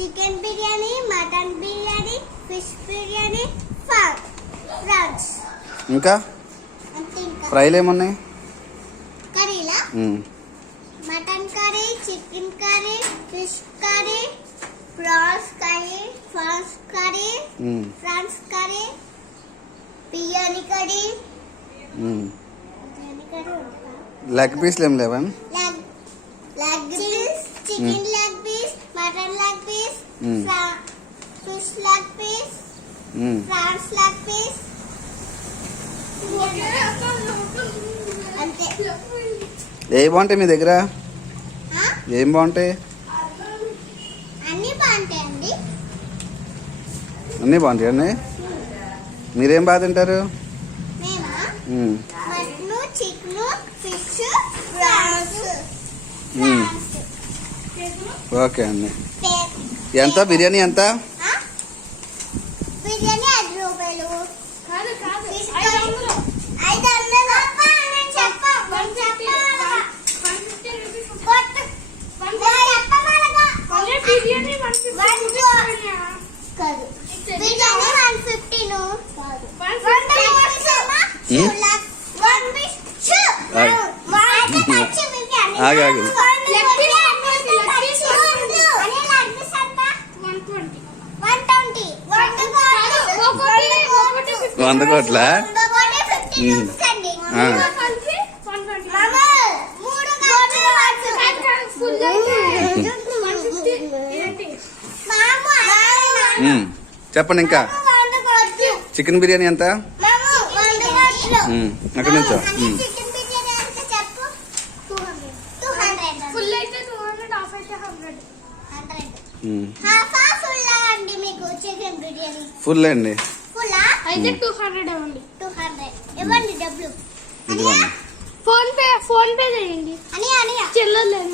Chicken biryani, mutton biryani, fish biryani, prawns. ఇంకా ఫ్రైలు ఏమున్నాయి? కర్రీలా mutton curry, chicken curry, fish curry, prawns curry, prawns curry, biryani curry. Leg పీస్లు ఏం లేవా? Leg piece, chicken leg piece, mutton leg piece, fish leg piece, prawns leg piece. అంతే. ఏ బాగుంటాయి మీ దగ్గర? ఏం బాగుంటాయి? అన్నీ బాగుంటాయండి. అన్నీ బాగుంటాయి అండి. మీరేం బాగా తింటారు? మేమా mutton, chicken, fish, prawns. Okay అండి. ఎంత బిర్యానీ ఎంత? బిర్యానీ 5 రూపాయలు. 100 కోట్ల? చెప్పండి. ఇంకా చికెన్ బిర్యానీ ఎంత? అక్కడ నుంచో ఫుల్ అండి. అయితే 200 ఇవ్వండి. 200 ఇవ్వండి డబ్బులు. ఇదిగోండి. ఫోన్ పే చేయండి. అని చిల్లర లేదు.